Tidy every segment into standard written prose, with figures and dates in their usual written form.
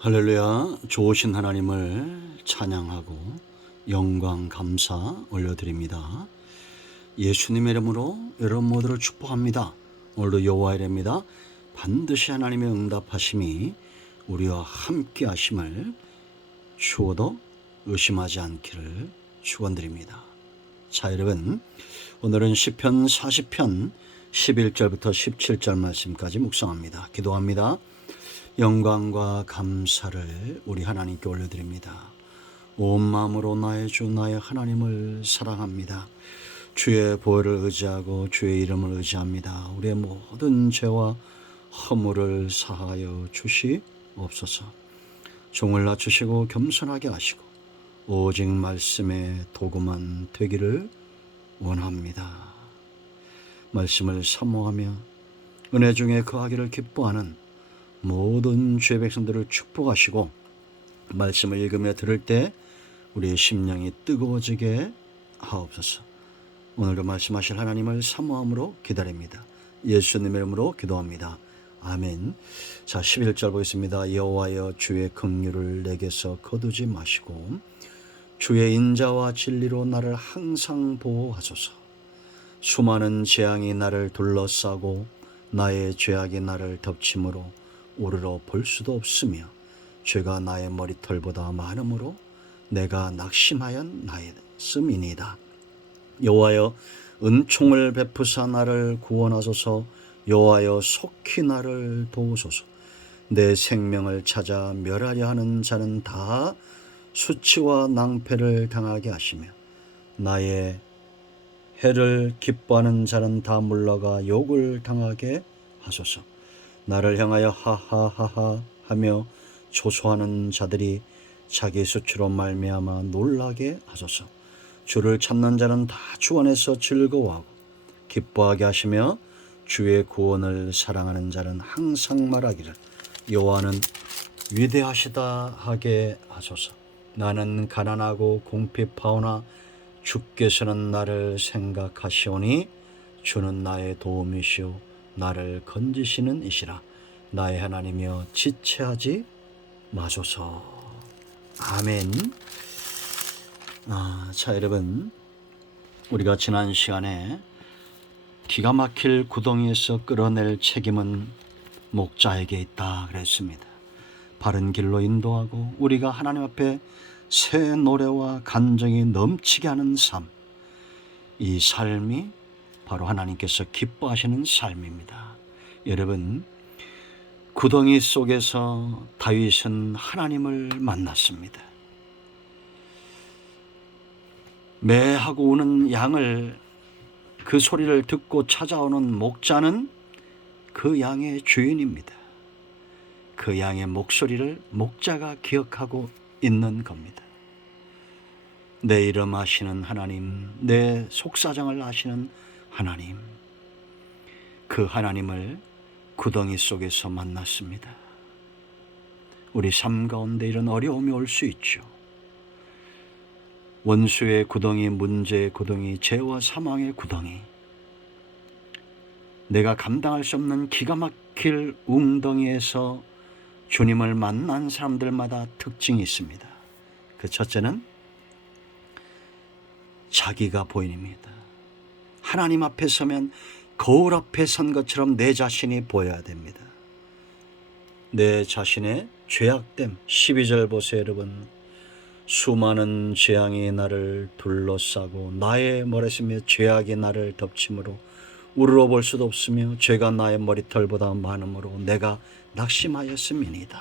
할렐루야. 좋으신 하나님을 찬양하고 영광 감사 올려드립니다. 예수님의 이름으로 여러분 모두를 축복합니다. 오늘도 여호와의 이름입니다. 반드시 하나님의 응답하심이 우리와 함께 하심을 주어도 의심하지 않기를 축원드립니다. 자, 여러분, 오늘은 시편 40편 11절부터 17절 말씀까지 묵상합니다. 기도합니다. 영광과 감사를 우리 하나님께 올려드립니다. 온 마음으로 나의 주 나의 하나님을 사랑합니다. 주의 보혈을 의지하고 주의 이름을 의지합니다. 우리의 모든 죄와 허물을 사하여 주시옵소서. 종을 낮추시고 겸손하게 하시고 오직 말씀의 도구만 되기를 원합니다. 말씀을 사모하며 은혜 중에 거하기를 기뻐하는 모든 주의 백성들을 축복하시고 말씀을 읽으며 들을 때 우리의 심령이 뜨거워지게 하옵소서. 오늘도 말씀하실 하나님을 사모함으로 기다립니다. 예수님의 이름으로 기도합니다. 아멘. 자, 11절 보겠습니다. 여호와여 주의 긍휼을 내게서 거두지 마시고 주의 인자와 진리로 나를 항상 보호하소서. 수많은 재앙이 나를 둘러싸고 나의 죄악이 나를 덮침으로 오르러 볼 수도 없으며 죄가 나의 머리털보다 많으므로 내가 낙심하였나이다. 여호와여 은총을 베푸사 나를 구원하소서. 여호와여 속히 나를 도우소서. 내 생명을 찾아 멸하려 하는 자는 다 수치와 낭패를 당하게 하시며 나의 해를 기뻐하는 자는 다 물러가 욕을 당하게 하소서. 나를 향하여 하하하하 하며 조소하는 자들이 자기 수치로 말미암아 놀라게 하소서. 주를 찾는 자는 다 주 안에서 즐거워하고 기뻐하게 하시며 주의 구원을 사랑하는 자는 항상 말하기를 여호와는 위대하시다 하게 하소서. 나는 가난하고 궁핍하오나 주께서는 나를 생각하시오니 주는 나의 도움이시오 나를 건지시는 이시라. 나의 하나님이여 지체하지 마소서. 아멘. 자, 여러분, 우리가 지난 시간에 기가 막힐 구덩이에서 끌어낼 책임은 목자에게 있다 그랬습니다. 바른 길로 인도하고 우리가 하나님 앞에 새 노래와 간정이 넘치게 하는 삶, 이 삶이 바로 하나님께서 기뻐하시는 삶입니다. 여러분, 구덩이 속에서 다윗은 하나님을 만났습니다. 매하고 우는 양을 그 소리를 듣고 찾아오는 목자는 그 양의 주인입니다. 그 양의 목소리를 목자가 기억하고 있는 겁니다. 내 이름 아시는 하나님, 내 속사정을 아시는 하나님, 그 하나님을 구덩이 속에서 만났습니다. 우리 삶 가운데 이런 어려움이 올 수 있죠. 원수의 구덩이, 문제의 구덩이, 죄와 사망의 구덩이, 내가 감당할 수 없는 기가 막힐 웅덩이에서 주님을 만난 사람들마다 특징이 있습니다. 그 첫째는 자기가 보입니다. 하나님 앞에 서면 거울 앞에 선 것처럼 내 자신이 보여야 됩니다. 내 자신의 죄악됨. 12절 보세요, 여러분. 수많은 재앙이 나를 둘러싸고 나의 머리심에 죄악이 나를 덮침으로 우러러 볼 수도 없으며 죄가 나의 머리털보다 많으므로 내가 낙심하였음이니이다.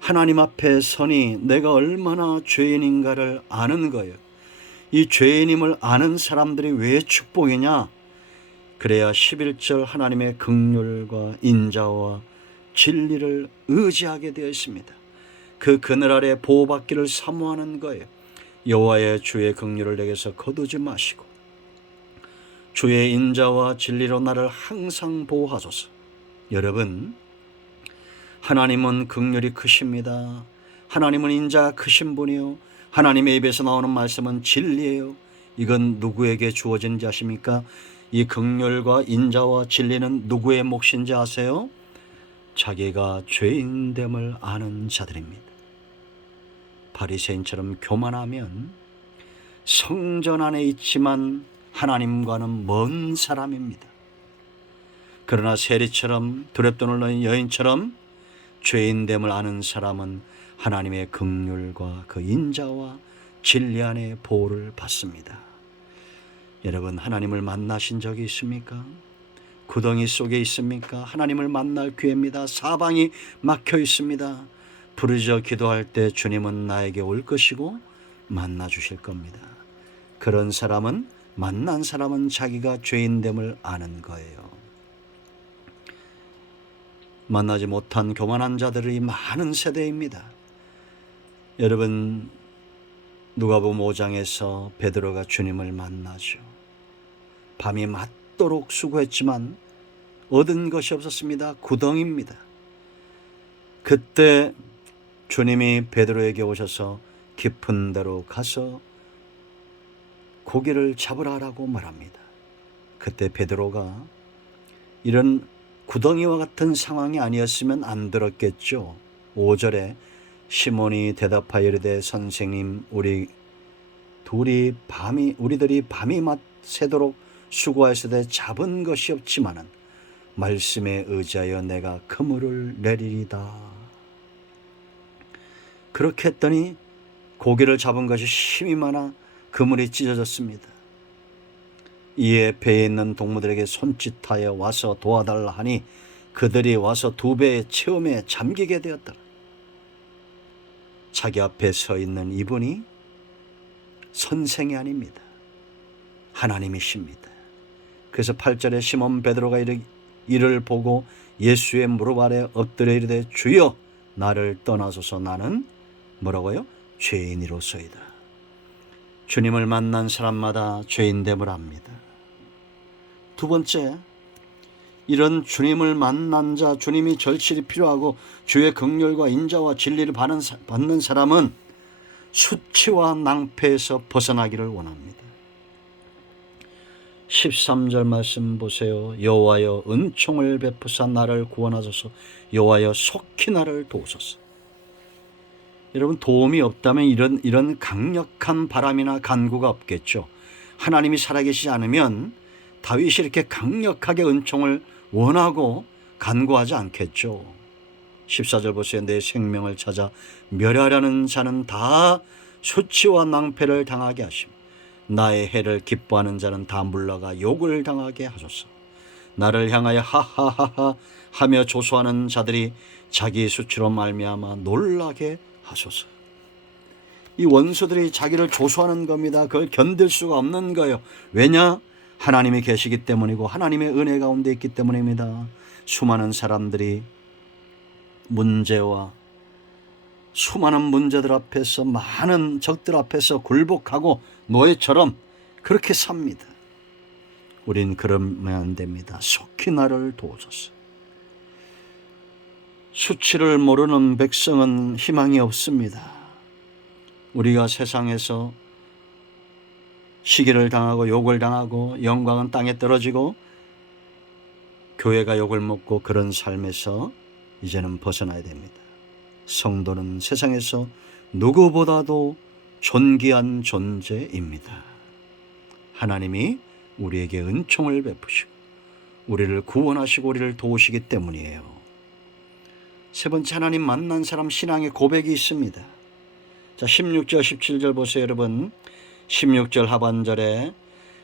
하나님 앞에 서니 내가 얼마나 죄인인가를 아는 거예요. 이 죄인임을 아는 사람들이 왜 축복이냐? 그래야 11절 하나님의 긍휼과 인자와 진리를 의지하게 되어 있습니다. 그 그늘 아래 보호받기를 사모하는 거예요. 여호와의 주의 긍휼을 내게서 거두지 마시고 주의 인자와 진리로 나를 항상 보호하소서. 여러분, 하나님은 긍휼이 크십니다. 하나님은 인자가 크신 분이요, 하나님의 입에서 나오는 말씀은 진리예요. 이건 누구에게 주어진지 아십니까? 이 긍휼과 인자와 진리는 누구의 몫인지 아세요? 자기가 죄인됨을 아는 자들입니다. 바리새인처럼 교만하면 성전 안에 있지만 하나님과는 먼 사람입니다. 그러나 세리처럼 두렵도 놀라는 여인처럼 죄인됨을 아는 사람은 하나님의 긍휼과 그 인자와 진리 안에 보호를 받습니다. 여러분, 하나님을 만나신 적이 있습니까? 구덩이 속에 있습니까? 하나님을 만날 기회입니다. 사방이 막혀 있습니다. 부르짖어 기도할 때 주님은 나에게 올 것이고 만나 주실 겁니다. 그런 사람은, 만난 사람은 자기가 죄인됨을 아는 거예요. 만나지 못한 교만한 자들이 많은 세대입니다. 여러분, 누가복음 5장에서 베드로가 주님을 만나죠. 밤이 맞도록 수고했지만 얻은 것이 없었습니다. 구덩이입니다. 그때 주님이 베드로에게 오셔서 깊은 데로 가서 고기를 잡으라라고 말합니다. 그때 베드로가 이런 구덩이와 같은 상황이 아니었으면 안 들었겠죠. 5절에 시몬이 대답하여 이르되 선생님, 우리들이 밤이 새도록 수고하였으되 잡은 것이 없지만은 말씀에 의지하여 내가 그물을 내리리다. 그렇게 했더니 고기를 잡은 것이 힘이 많아 그물이 찢어졌습니다. 이에 배에 있는 동무들에게 손짓하여 와서 도와달라 하니 그들이 와서 2배의 체험에 잠기게 되었더라. 자기 앞에 서 있는 이분이 선생이 아닙니다. 하나님이십니다. 그래서 8절에 시몬 베드로가 이를 보고 예수의 무릎 아래 엎드려 이르되 주여 나를 떠나소서 나는 뭐라고요? 죄인이로소이다. 주님을 만난 사람마다 죄인됨을 압니다. 두 번째, 이런 주님을 만난 자, 주님이 절실히 필요하고 주의 긍휼과 인자와 진리를 받는 사람은 수치와 낭패에서 벗어나기를 원합니다. 13절 말씀 보세요. 여호와여 은총을 베푸사 나를 구원하소서. 여호와여 속히 나를 도우소서. 여러분, 도움이 없다면 이런 강력한 바람이나 간구가 없겠죠. 하나님이 살아계시지 않으면 다윗이 이렇게 강력하게 은총을 원하고 간구하지 않겠죠. 14절 보세요. 내 생명을 찾아 멸하려는 자는 다 수치와 낭패를 당하게 하시며 나의 해를 기뻐하는 자는 다 물러가 욕을 당하게 하소서. 나를 향하여 하하하하 하며 조소하는 자들이 자기 수치로 말미암아 놀라게 하소서. 이 원수들이 자기를 조소하는 겁니다. 그걸 견딜 수가 없는 거예요. 왜냐? 하나님이 계시기 때문이고 하나님의 은혜 가운데 있기 때문입니다. 수많은 사람들이 문제와 수많은 문제들 앞에서, 많은 적들 앞에서 굴복하고 노예처럼 그렇게 삽니다. 우린 그러면 안 됩니다. 속히 나를 도우소서. 수치를 모르는 백성은 희망이 없습니다. 우리가 세상에서 시기를 당하고 욕을 당하고 영광은 땅에 떨어지고 교회가 욕을 먹고 그런 삶에서 이제는 벗어나야 됩니다. 성도는 세상에서 누구보다도 존귀한 존재입니다. 하나님이 우리에게 은총을 베푸시고 우리를 구원하시고 우리를 도우시기 때문이에요. 세 번째, 하나님 만난 사람 신앙의 고백이 있습니다. 자, 16절 17절 보세요. 여러분, 16절 하반절에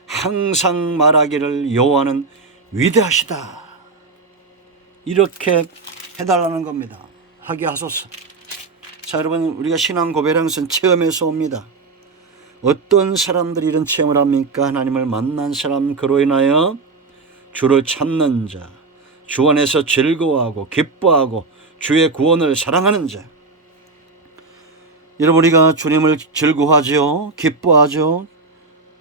항상 말하기를 여호와는 위대하시다, 이렇게 해달라는 겁니다. 하게 하소서. 자, 여러분, 우리가 신앙 고백하는 것은 체험에서 옵니다. 어떤 사람들이 이런 체험을 합니까? 하나님을 만난 사람, 그로 인하여 주를 찾는 자, 주 안에서 즐거워하고 기뻐하고 주의 구원을 사랑하는 자. 여러분, 우리가 주님을 즐거워하죠, 기뻐하죠,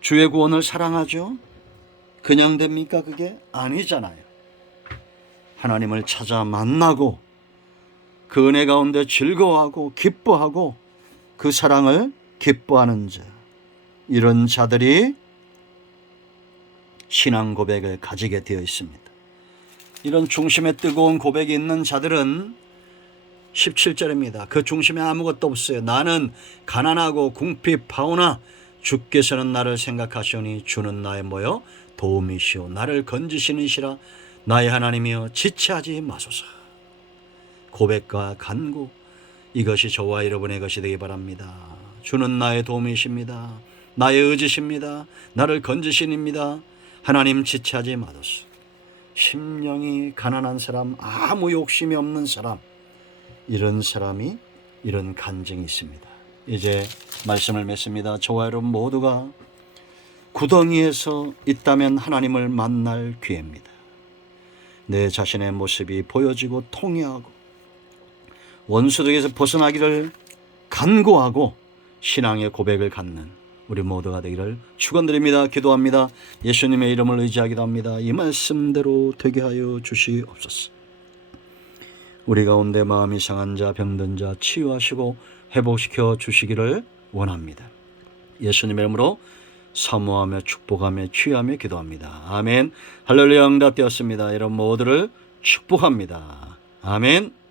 주의 구원을 사랑하죠. 그냥 됩니까? 그게 아니잖아요. 하나님을 찾아 만나고 그 은혜 가운데 즐거워하고 기뻐하고 그 사랑을 기뻐하는 자, 이런 자들이 신앙 고백을 가지게 되어 있습니다. 이런 중심에 뜨거운 고백이 있는 자들은 17절입니다. 그 중심에 아무것도 없어요. 나는 가난하고 궁핍하오나 주께서는 나를 생각하시오니 주는 나의 뭐요? 도움이시오. 나를 건지시는시라. 나의 하나님이여 지체하지 마소서. 고백과 간구, 이것이 저와 여러분의 것이 되기 바랍니다. 주는 나의 도움이십니다. 나의 의지십니다. 나를 건지신입니다. 하나님 지체하지 마소서. 심령이 가난한 사람, 아무 욕심이 없는 사람, 이런 사람이 이런 간증이 있습니다. 이제 말씀을 맺습니다. 저와 여러분 모두가 구덩이에서 있다면 하나님을 만날 기회입니다. 내 자신의 모습이 보여지고 통회하고 원수들에게서 벗어나기를 간구하고 신앙의 고백을 갖는 우리 모두가 되기를 축원드립니다. 기도합니다. 예수님의 이름을 의지하기도 합니다. 이 말씀대로 되게 하여 주시옵소서. 우리 가운데 마음이 상한 자, 병든 자 치유하시고 회복시켜 주시기를 원합니다. 예수님의 이름으로 사모하며 축복하며 취하며 기도합니다. 아멘. 할렐루야. 응답되었습니다. 여러분 모두를 축복합니다. 아멘.